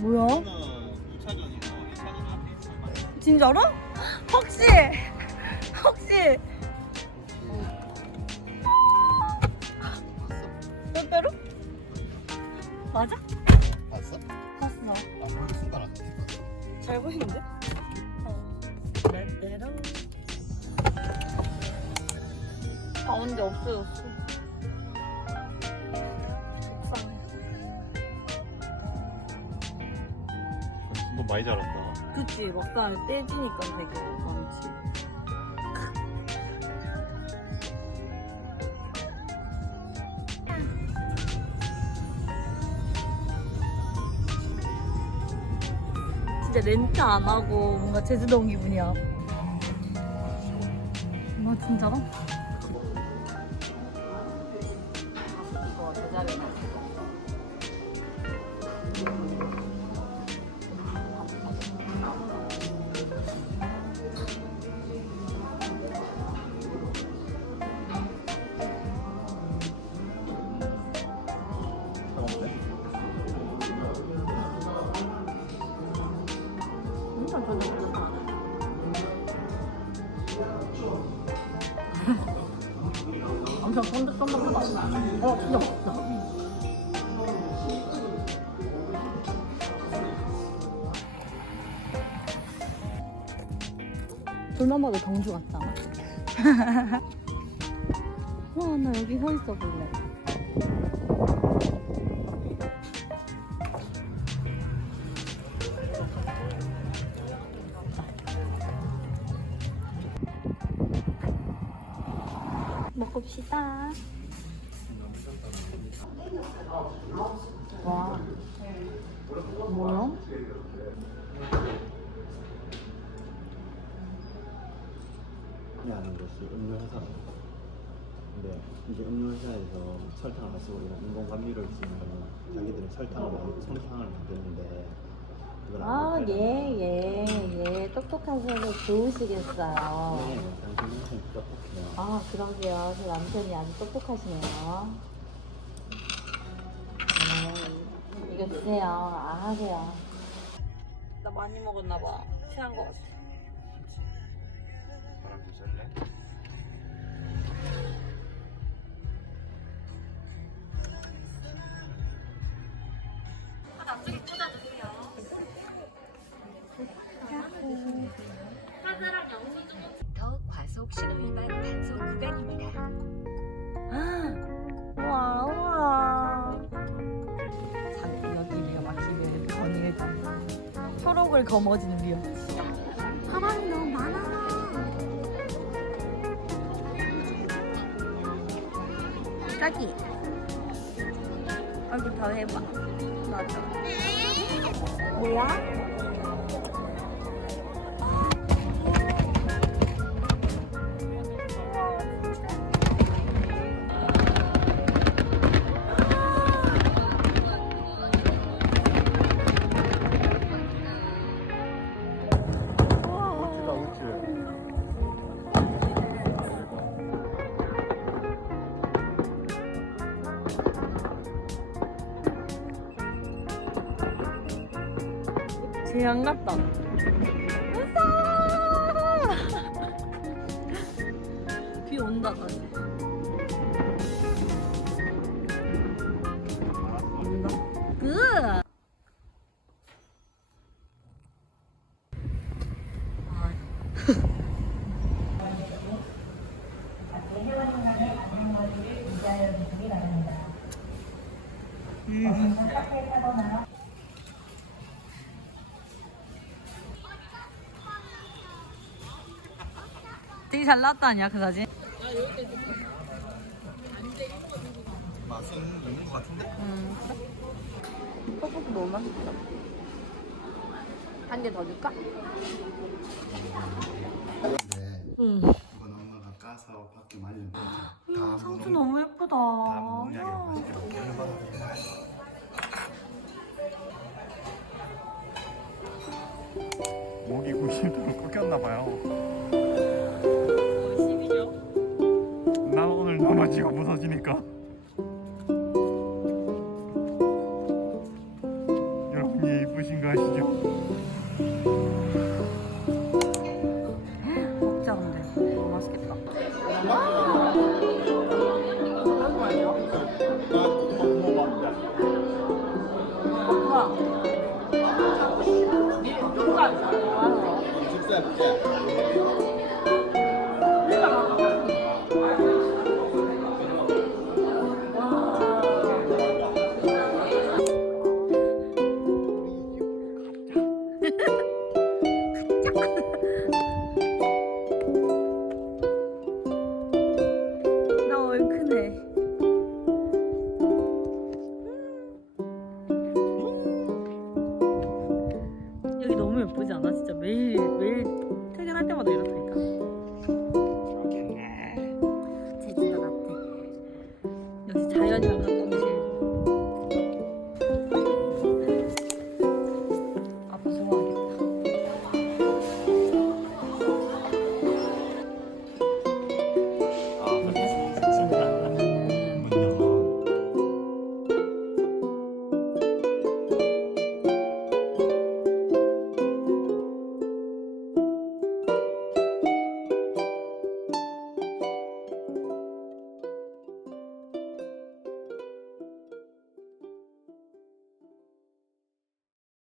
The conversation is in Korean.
뭐야? 저는 2차전이고 1차전 앞에 있어요. 진짜로? 혹시 혹시 빼빼로? 맞아? 봤어? 봤어. 아, 손가락 안잘 보이는데? 어. 빼빼로. 가운데 없어졌어. 많이 자랐다. 그치 막상 떼지니까 되게 많지. 진짜 렌트 안 하고 뭔가 제주도 온 기분이야. 와 진짜로? 엄청 쫀득쫀득하다. 어, 진짜 맛있다. 둘만 봐도 경주 같잖아. 와, 나 여기 서 있어 볼래. 먹읍시다. 와. 뭐야? 하는 곳이 음료 회사입니다. 근데 이제 음료 회사에서 설탕을 가지고 우리가 인공 감미료를 쓰는 거는 자기들은 설탕을 만들고 성향을 만드는데 안 아. 예, 예, 예. 똑똑하셔서 좋으시겠어요. 네, 당신. 아, 그러게요. 제 남편이 아주 똑똑하시네요. 네, 이거 드세요. 아, 하세요. 나 많이 먹었나봐. 취한 것 같아. 바람 좀 쐴래? 더 과속 신호 위반 단속 구간입니다. 우와, 우와. 자, 여기 리어 막히면 거닐다. 초록을 거머쥐는 리어. 사람이 너무 많아. 자기. 얼굴 더 해봐. 맞아. 뭐야? 재앙 같다. 무서워! 비 온다, 다시. 온다. 그! 되게 잘 나왔다 아니야 그 사진? 맛은 있는 것 같은데? 음 떡볶이 너무 맛있어 한개 더 줄까? 네. 응 이건 엄마가 까서 밖에 말리는 거지. 다 상추 너무 예쁘다 다 먹게. 목이 90도로 꺾였나 봐요. 나 오늘 넘어지고 부서지니까. 여러분 예, 이쁘신 거 아시죠? 먹자 근데. 맛있겠다. 나 너무 예쁘지 않아? 진짜 매일 매일 퇴근할 때마다 이렇다니까. 제주도 같아. 역시 자연이랑.